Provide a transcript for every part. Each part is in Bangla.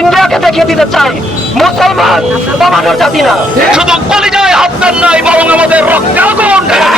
ইন্ডিয়াকে দেখিয়ে দিতে চাই মুসলমান দমানোর জাতি না। শুধু কলিজায় হাত দেন নাই, বরং আমাদের রক্তে আগুন ঢেলে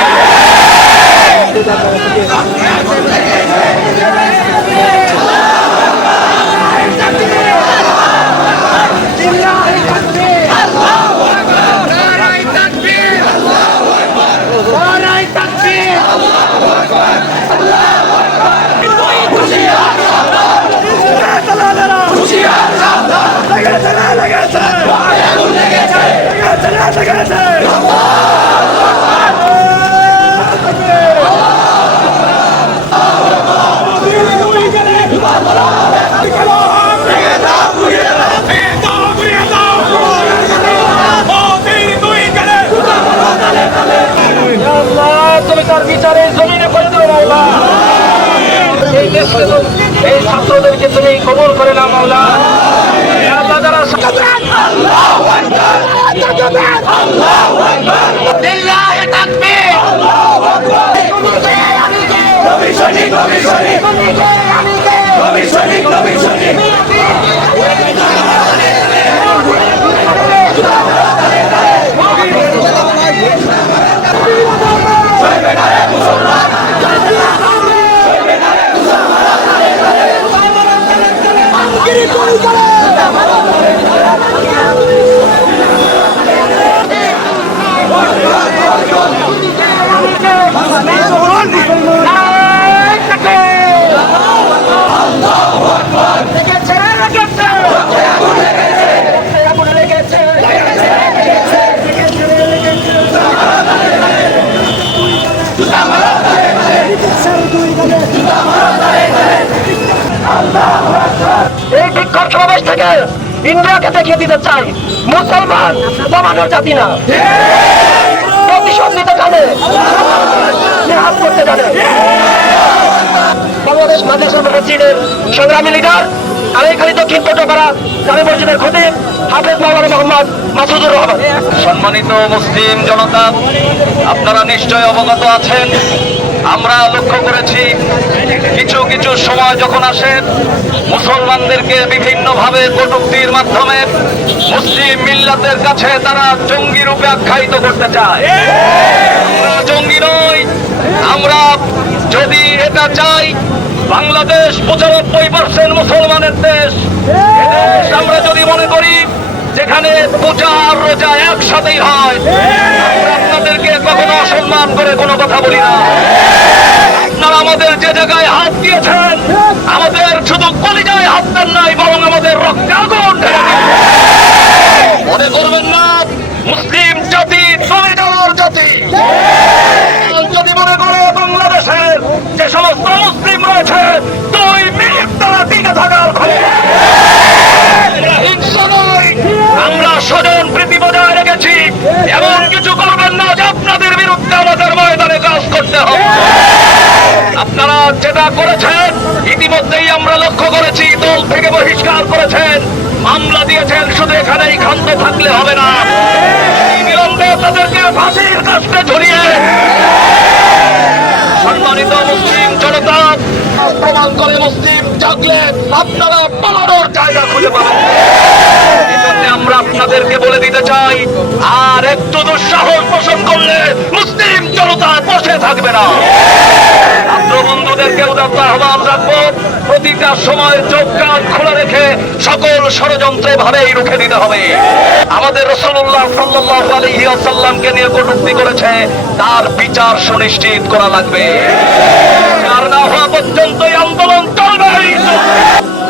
বিচারের জমিনে করে দেবে মাওলা। এই দেশকে এই ছাত্রদেরকে তুমি কবুল করে না মাওলা। আল্লাহ যারা এই বিক্ষোভ সমাবেশ থেকে ইন্ডিয়াকে দেখিয়ে দিতে চাই মুসলমান দমানোর জাতি না। প্রতিশোধ নিতে জানে, হাত করতে জানে। বাংলাদেশ মাদ্রাসা মসজিদের সংগ্রামী লিডার আড়াইখালী দক্ষিণ কোটপাড়া জামে মসজিদের খতিব হাফেজ মাওলানা মোহাম্মদ মাসুদুর রহমান। সম্মানিত মুসলিম জনতা, আপনারা নিশ্চয় অবগত আছেন, আমরা লক্ষ্য করেছি কিছু কিছু সময় যখন আসে মুসলমানদেরকে বিভিন্নভাবে কটূক্তির মাধ্যমে মুসলিম মিল্লাতের কাছে তারা জঙ্গি রূপে আখ্যায়িত করতে চায়। আমরা জঙ্গি নই। আমরা যদি এটা চাই বাংলাদেশ 95% মুসলমানের দেশ, আমরা যদি মনে করি যেখানে পূজা আর রোজা একসাথেই হয়, আমরা আপনাদেরকে কখনো অসম্মান করে কোনো কথা বলি না। আপনারা আমাদের যে জায়গায় হাত দিয়েছেন, আমাদের শুধু কলিজায় হাত দেন নাই, বরং আমাদের রক্তে আগুন ঢেলে দিয়েছেন। মনে করবেন না মুসলিম জাতি জমিদার জাতি। যদি মনে করে বাংলাদেশের যে সমস্ত মুসলিম রয়েছে 2 মিনিট তারা টিকে থাকার হিংসা নয়, আমরা স্বজন প্রীতি বজায় রেখেছি। এমন কিছু করবেন না যে আপনাদের বিরুদ্ধে আমাদের ময়দানে কাজ করতে হবে। আপনারা যেটা করেছেন ইতিমধ্যেই আমরা লক্ষ্য করেছি, দল থেকে বহিষ্কার করেছেন, মামলা দিয়েছেন। শুধু এখানেই ক্ষান্ত থাকলে হবে না, বিলম্বে তাদেরকে ফাঁসির কাস্টে ঝুলিয়ে। সম্মানিত মুসলিম জনতা, প্রমাণ করে মুসলিম জাগলে আপনারা পালানোর জায়গা খুঁজে পাবেন। আমরা আপনাদেরকে বলে দিতে চাই, আর একটু দুঃসাহস পোষণ করলে মুসলিম জনতা বসে থাকবে না। ছাত্র বন্ধুদেরকে উদাত্ত আহ্বান রাখবো, প্রতিটা সময় চোখ কান খোলা রেখে সকল ষড়যন্ত্রে ভাবেই রুখে দিতে হবে। আমাদের রাসূলুল্লাহ সাল্লাল্লাহু আলাইহি ওয়াসাল্লামকে নিয়ে কটূক্তি করেছে, তার বিচার সুনিশ্চিত করা লাগবে। আর না হওয়া পর্যন্ত এই আন্দোলন চলবে।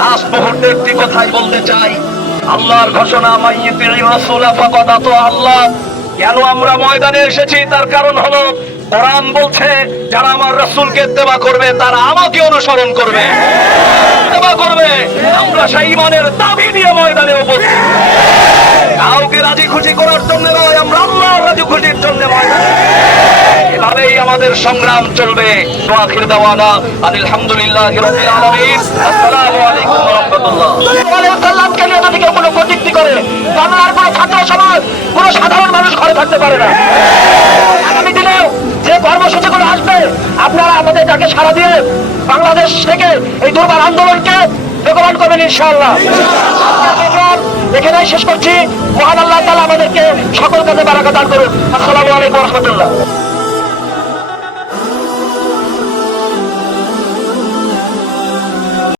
লাস্ট মুহূর্তে একটি কথাই বলতে চাই, আল্লাহর ঘোষণা মাইয়িতির রাসূলা ফাকাদ আতা আল্লাহ। কেন আমরা ময়দানে এসেছি তার কারণ হলো কোরআন বলছে যারা আমার রাসূলকে ইত্তেবা করবে তারা আমাকে অনুসরণ করবে, ইত্তেবা করবে। আমরা সেই ঈমানের দাবি নিয়ে ময়দানে উপস্থিত। কাউকে রাজি খুশি করার জন্য নয়, আমরা আল্লাহর রাজি খুশির জন্য ময়দানে। এভাবেই আমাদের সংগ্রাম চলবে। আখির দাওয়ানা আলহামদুলিল্লাহি রাব্বিল আলামিন। আসসালামু আলাইকুম ওয়া রাহমাতুল্লাহ। সাল্লামকে নিয়ে যদি কেউ কোনো কটূক্তি করে, বাংলার কোনো ছাত্র সমাজ, কোনো সাধারণ মানুষ ঘরে থাকতে পারে না। আগামী দিনেও যে কর্মসূচিগুলো আসবে, আপনারা আমাদের ডাকে সাড়া দিয়ে বাংলাদেশ থেকে এই দুর্বার আন্দোলনকে বেগবান করবেন ইনশাআল্লাহ। প্রোগ্রাম এখানেই শেষ করছি। মহান আল্লাহ তাআলা আমাদেরকে সকল কাজে বারাকা দান করুন। আসসালামু আলাইকুম ওয়া রাহমাতুল্লাহ।